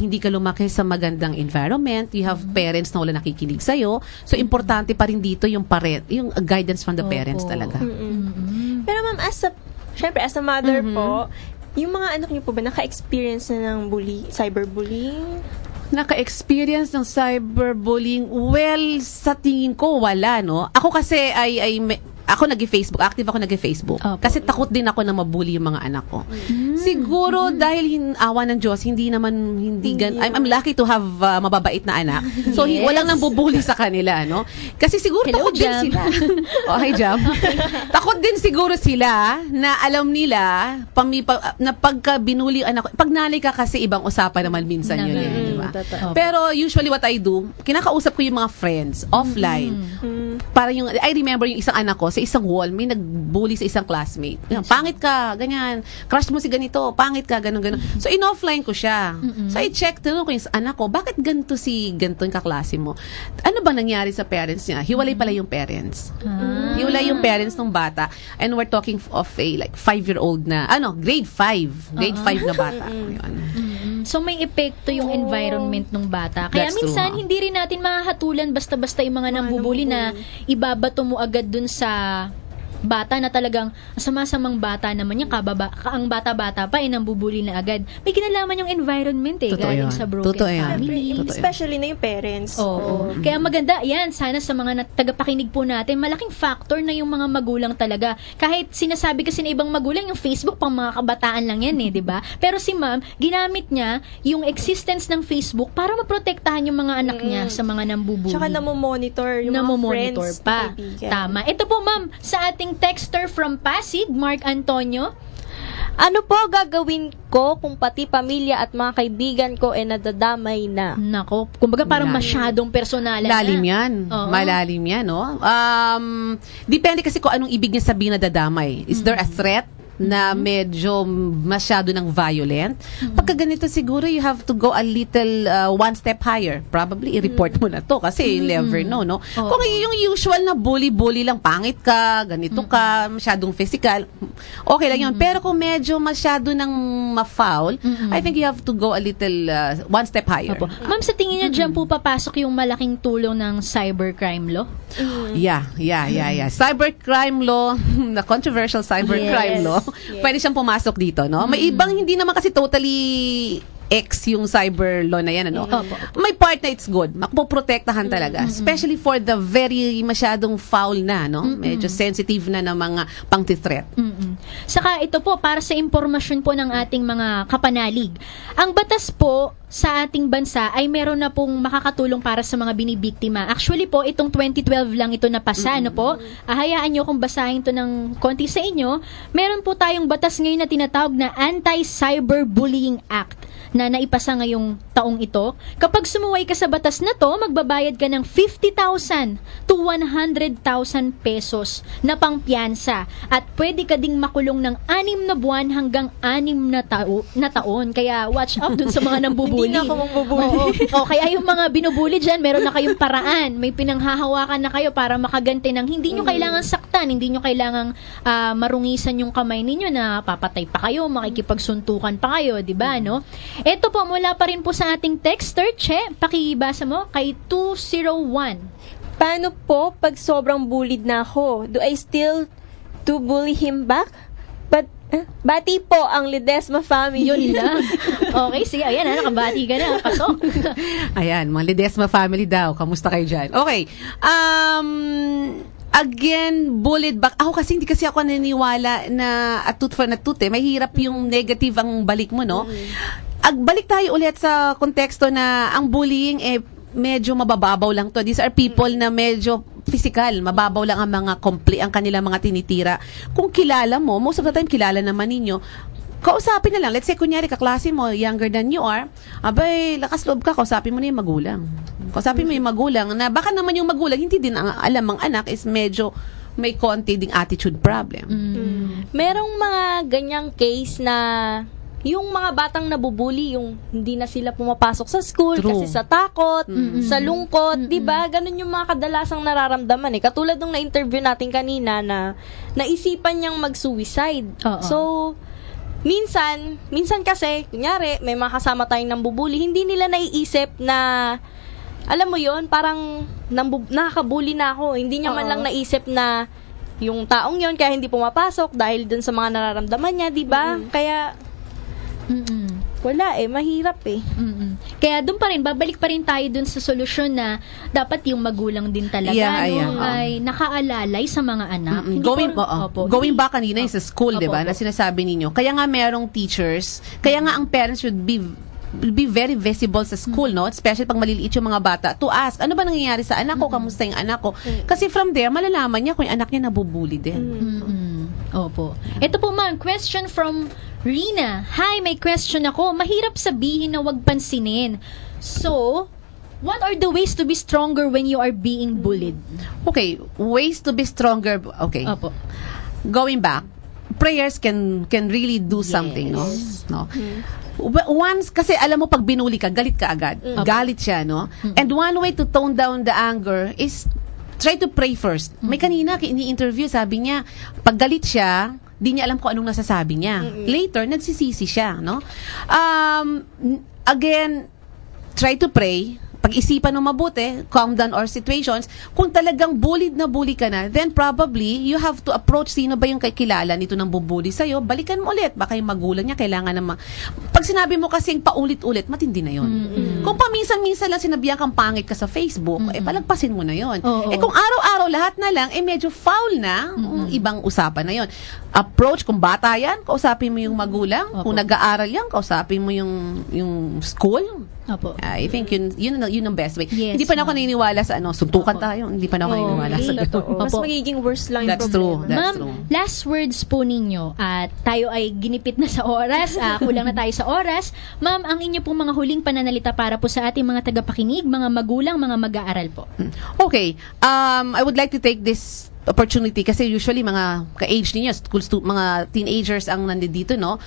hindi ka lumaki sa magandang environment, you have parents na wala nakikinig sa'yo. So, importante pa rin dito yung guidance from the parents talaga. Pero ma'am, syempre, as a mother po, yung mga anak niyo po ba naka-experience na ng cyberbullying? Naka-experience ng cyberbullying? Well, sa tingin ko, wala, no? Ako kasi ako nag-Facebook, active ako nag-Facebook. Kasi takot din ako na mabully yung mga anak ko. Siguro dahil awa ng Diyos, I'm lucky to have mababait na anak. So, walang nang bubuli sa kanila, no? Kasi siguro takot din sila. Hi, Jam. Takot din siguro sila na alam nila na pagka binuli anak ko, pag nanay ka kasi ibang usapan naman minsan yun. Di ba? Pero usually what I do, kinakausap ko yung mga friends offline. Para I remember yung isang anak ko, sa isang wall, may nag-bully sa isang classmate. Pangit ka, ganyan. Crush mo si ganito, pangit ka, ganun. So, in-offline ko siya. So, I-check, tinanong ko yung anak ko, bakit ganito yung kaklase mo? Ano ba nangyari sa parents niya? Hiwalay pala yung parents. Hiwalay yung parents ng bata. And we're talking of a 5-year-old na, grade 5. Grade 5 na bata. So, may epekto yung environment ng bata. Kaya minsan, hindi rin natin mahahatulan basta-basta yung mga nambubuli na ibabato mo agad dun sa bata na talagang sama-samang bata naman yung ang bata-bata pa nambubuli na agad. May kinalaman yung environment galing sa broken family. Especially na yung parents. Kaya maganda, yan, sana sa mga tagapakinig po natin, malaking factor na yung mga magulang talaga. Kahit sinasabi kasi na ibang magulang, yung Facebook pang mga kabataan lang yan di ba? Pero si ma'am, ginamit niya yung existence ng Facebook para maprotektahan yung mga anak niya sa mga nambubuli. Tsaka namomonitor yung mga friends. Pa. Tama. Ito po ma'am, sa ating texter from Pasig, Mark Antonio. Ano po gagawin ko kung pati pamilya at mga kaibigan ko nadadamay na? Nako, kumbaga parang masyadong personalan Malalim yan. Malalim yan, no? Depende kasi kung anong ibig niya sabihin na dadamay. Is there a threat na medyo masyado ng violent? Pagka ganito siguro, you have to go a little one step higher. Probably i-report mo na to kasi you never know, no? Kung yung usual na bully lang, pangit ka, ganito ka, masyadong physical, okay lang yun. Pero kung medyo masyado ng ma-foul, I think you have to go a little one step higher. Ma'am, sa tingin niyo dyan po papasok yung malaking tulong ng cybercrime law? Yeah. Cybercrime law, the controversial cybercrime law, pwede siyang pumasok dito, no? May ibang hindi naman kasi totally yung cyber law na yan, ano? May part na it's good. Mapoprotektahan talaga. Especially for the very masyadong foul na, no? Medyo sensitive na mga pang-threat. Saka ito po, para sa impormasyon po ng ating mga kapanalig. Ang batas po sa ating bansa ay meron na pong makakatulong para sa mga binibiktima. Actually po, itong 2012 lang ito napasa, ano po? Hayaan nyo kung basahin to ng konti sa inyo. Meron po tayong batas ngayon na tinatawag na Anti-Cyberbullying Act na naipasa ngayong taong ito. Kapag sumuway ka sa batas na to, magbabayad ka ng 50,000 to 100,000 pesos na pangpiyansa at pwede ka ding makulong ng 6 na buwan hanggang 6 na taon. Kaya watch out dun sa mga nambubuli. Hindi na ako mambubuli. Kaya yung mga binubuli dyan, meron na kayong paraan. May pinanghahawakan na kayo para makaganti ng hindi nyo kailangan saktan, hindi nyo kailangan marungisan yung kamay ninyo na papatay pa kayo, makikipagsuntukan pa kayo, di ba, no? Ito po, mula pa rin po sa ating texter, Che, pakibasa mo, kay 201. Paano po pag sobrang bullied na ako? Do I still to bully him back? But, bati po ang Ledesma family. Yun lang. Okay, sige, ayan, nakabati ka na, pasok. Ayan, mga Ledesma family daw, kamusta kayo dyan? Okay, again, bullied back. Ako kasi, hindi kasi ako naniniwala na atut for natut eh. Mahirap yung negative ang balik mo, no? Balik tayo ulit sa konteksto na ang bullying medyo mabababaw lang to. These are people na medyo physical, mababaw lang ang mga ang kanilang mga tinitira. Kung kilala mo, most of the time kilala naman ninyo, kausapin na lang. Let's say, kunyari, kaklase mo, younger than you are, abay, lakas loob ka, kausapin mo na yung magulang. Kausapin mo yung magulang na baka naman yung magulang, hindi din alam ang anak is medyo may konti ding attitude problem. Merong mga ganyang case na yung mga batang nabubuli, yung hindi na sila pumapasok sa school kasi sa takot, sa lungkot, 'di ba? Ganun yung mga kadalasang nararamdaman Katulad nung na-interview natin kanina na naisipan niyang mag-suicide. So, minsan kasi, kunyari, may mga kasama tayong nambubuli, hindi nila naiisip na, alam mo yon parang nakakabuli na ako. Hindi niya man lang naisip na yung taong yon kaya hindi pumapasok dahil dun sa mga nararamdaman niya, di ba? Kaya, wala mahirap Kaya doon pa rin, babalik pa rin tayo doon sa solusyon na dapat yung magulang din talaga ay nakaalalay sa mga anak. Going back kanina sa school, di ba, na sinasabi ninyo, kaya nga merong teachers, kaya nga ang parents should be very visible sa school, no? Especially pag maliliit yung mga bata, to ask, ano ba nangyayari sa anak ko? Kamusta yung anak ko? Kasi from there, malalaman niya kung yung anak niya nabubuli din. Opo. Ito po ma'am, question from Rina. Hi, may question ako. Mahirap sabihin na wag pansinin. So, what are the ways to be stronger when you are being bullied? Okay, ways to be stronger. Okay. Opo. Going back, prayers can really do something, no? Once, kasi alam mo pag binuli ka, galit ka agad. Galit siya, no? And one way to tone down the anger is try to pray first. May kanina, ini-interview, sabi niya, pag galit siya, di niya alam kung anong nasasabi niya. Later, nagsisisi siya, no? Again, try to pray. Pag-isipan ng mabuti, calm down our situations. Kung talagang bullied na bully ka na, then probably, you have to approach sino ba yung kakilala nito ng bubuli sa'yo, balikan mo ulit. Baka yung magulang niya, kailangan naman. Pag sinabi mo kasing paulit-ulit, matindi na yun. Kung paminsan-minsan lang sinabihan kang pangit ka sa Facebook, palagpasin mo na yun. Kung araw-araw lahat na lang, medyo foul na, ibang usapan na yun. Approach, kung bata yan, kausapin mo yung magulang. Kung nag-aaral yan, kausapin mo yung school. I think yun ang best way. Yes, hindi pa na ako naniniwala sa suntukan tayo. Hindi pa na ako naniniwala sa Mas magiging worse lang yung That's problema. true. Ma'am, last words po ninyo at tayo ay ginipit na sa oras, kulang na tayo sa oras. Ma'am, ang inyo pong mga huling pananalita para po sa ating mga tagapakinig, mga magulang, mga mag-aaral po. Okay. I would like to take this opportunity kasi usually mga ka-age ninyo, mga teenagers ang nandito, no?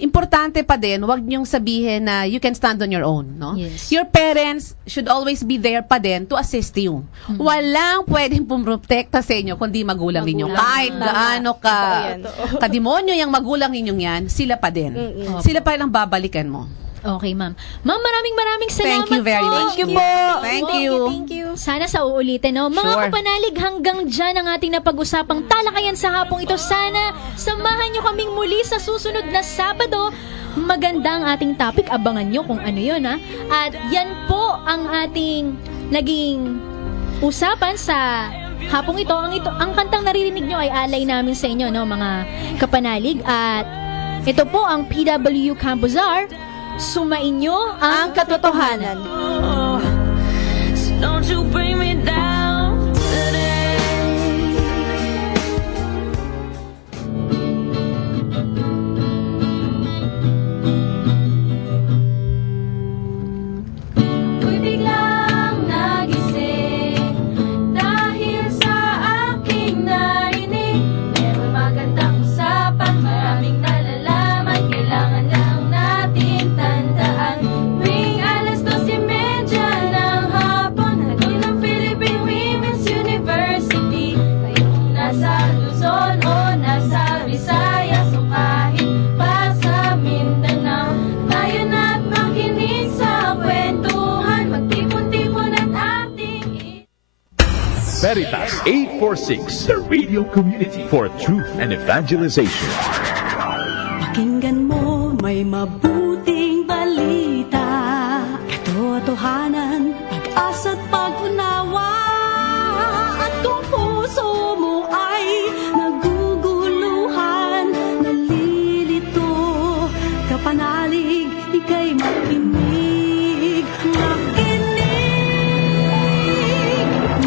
Importante pa din, wag niyong sabihin na you can stand on your own, no? Yes. Your parents should always be there pa din to assist you. Walang pwedeng pumprotekta sa inyo kundi magulang ninyo. Kahit gaano ka-demonyo yung magulang ninyong yan, sila pa din. Sila pa rin ang babalikan mo. Okay, ma'am. Ma'am, maraming salamat. Thank you very much. Thank you po. Thank you. Sana sa uulitin, no? Mga Sure. kapanalig, hanggang dyan ang ating napag-usapang talakayan sa hapong ito. Sana samahan nyo kaming muli sa susunod na Sabado. Maganda ang ating topic. Abangan nyo kung ano yun, ha? At yan po ang ating naging usapan sa hapong ito. Ang kantang naririnig nyo ay alay namin sa inyo, no, mga kapanalig. At ito po ang PW Campuzar. Sumainyo ang katotohanan. So don't you bring me down today. Ako'y biglang nagising dahil sa aking narinig. Meron magandang usapan, maraming nalalaman, kailangan lang natin tandaan. Tuwing alas 12:30 ng hapon, hatid ng Philippine Women's University. Kayong nasa Luzon o nasa Visayas o kahit pa sa Mindanao, tayo na't makinig sa kwentuhan, magtipon-tipon at ating Veritas 846, the radio community for truth and evangelization. Pakinggan mo, may mabuting balita. Katotohanan, pag-asa't pag-unawa. At kung puso mo ay naguguluhan, nalilito, kapanalig, ika'y makinig.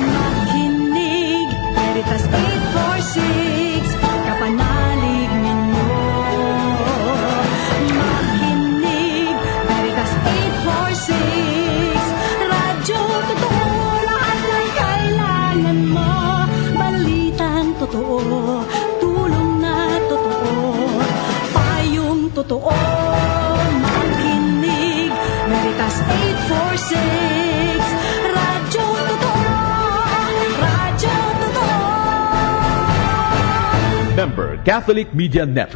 Makinig, Veritas 846, kapanalig ninyo. Makinig, Veritas 846, radyo totoo, lahat ng kailangan mo. Balitang totoo, tulong na totoo, payong totoo. Makinig, Veritas 846, radyo totoo, radyo totoo. Member Catholic Media Network.